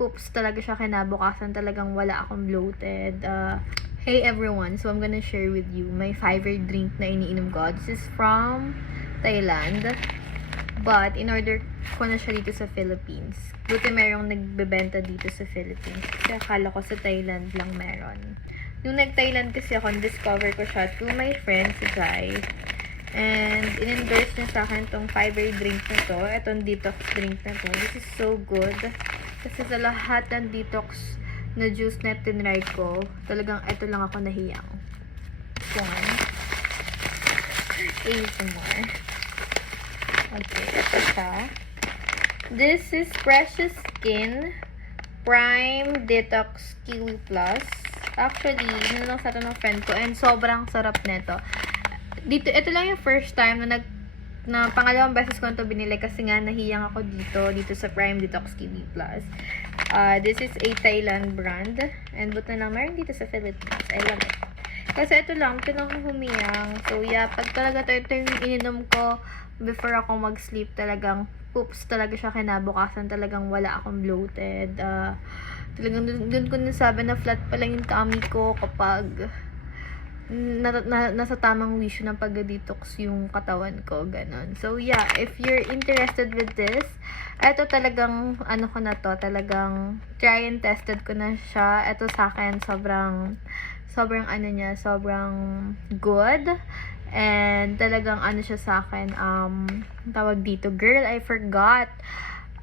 Poops talaga siya kinabukasan, talagang wala akong bloated. Hey everyone, so I'm gonna share with you my favorite drink na iniinom ko. This is from Thailand, but in-order ko na siya dito sa Philippines. Buti merong nagbebenta dito sa Philippines, kasi akala ko sa Thailand lang meron. Nung nag-Thailand kasi ako, discover ko siya through my friend, si Jai. And in-endorse niya sa akin tong fiber drink na to. Itong detox drink na to. This is so good. Kasi sa lahat ng detox na juice na tinry ko, talagang ito lang ako nahiyang. One. ASMR. Okay, ito siya. This is Precious Skin Prime Detox Kiwi Plus. Actually, yun lang sa ito ng friend ko. And sobrang sarap nito. Dito, ito lang yung first time na pangalawang beses ko ito binili kasi nga nahiyang ako dito sa Prime Detox Kiwi Plus. This is a Thailand brand. And buto na lang meron dito sa Philippines. I love it. Kasi ito lang ako humiyang. So yeah, pag talaga ito yung ininom ko before ako mag-sleep, talagang poops talaga siya kinabukasan. Talagang wala akong bloated. Talagang dun ko nasabi na flat pa lang yung tummy ko kapag nasa tamang wisyo ng pag-detox yung katawan ko, ganon. So yeah, if you're interested with this, ito talagang ko na to, talagang try and tested ko na siya. Ito sa akin sobrang good. And talagang siya sa akin, tawag dito, girl, I forgot.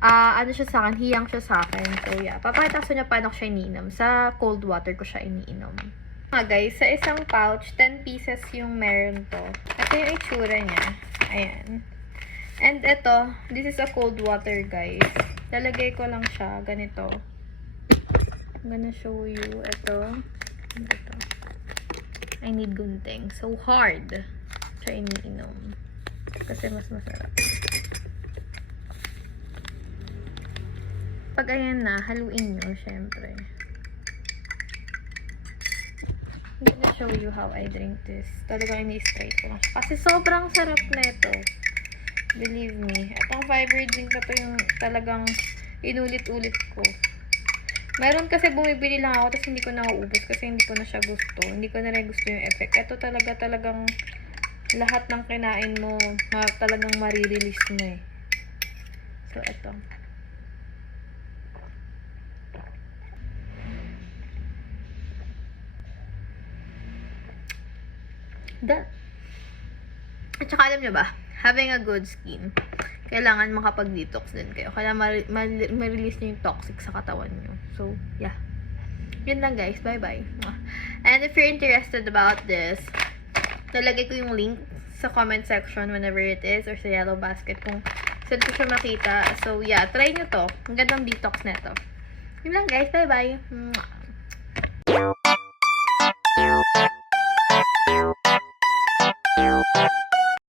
Siya sa akin, hiyang siya sa akin. So yeah, papakita ko sa inyo paano ko siya iniinom. Sa cold water ko siya iniinom. Guys, sa isang pouch, 10 pieces yung meron to. Ito yung itsura niya. Ayan. And ito, this is a cold water, guys. Lalagay ko lang siya, ganito. I'm gonna show you. Ito. I need gunting. So hard siya iniinom. Kasi mas masarap. Pag ayan na, haluin nyo, syempre. I'm gonna show you how I drink this. Talagang ini-straight ko lang siya. Kasi sobrang sarap na ito. Believe me. Itong fiber drink na to yung talagang inulit-ulit ko. Meron kasi bumibili lang ako tapos hindi ko nauubos kasi hindi ko na siya gusto. Hindi ko na rin gusto yung effect. Ito talagang lahat ng kinain mo talagang marirelease mo eh. So, ito. At saka alam nyo ba, having a good skin, kailangan makapag-detox din kayo. Kailangan ma-release nyo yung toxic sa katawan nyo. So, yeah. Yun lang guys. Bye-bye. And if you're interested about this, nalagay ko yung link sa comment section whenever it is or sa yellow basket kung saan ko siya makita. So, yeah. Try nyo to. Ang gandang detox na to. Yun lang guys. Bye-bye.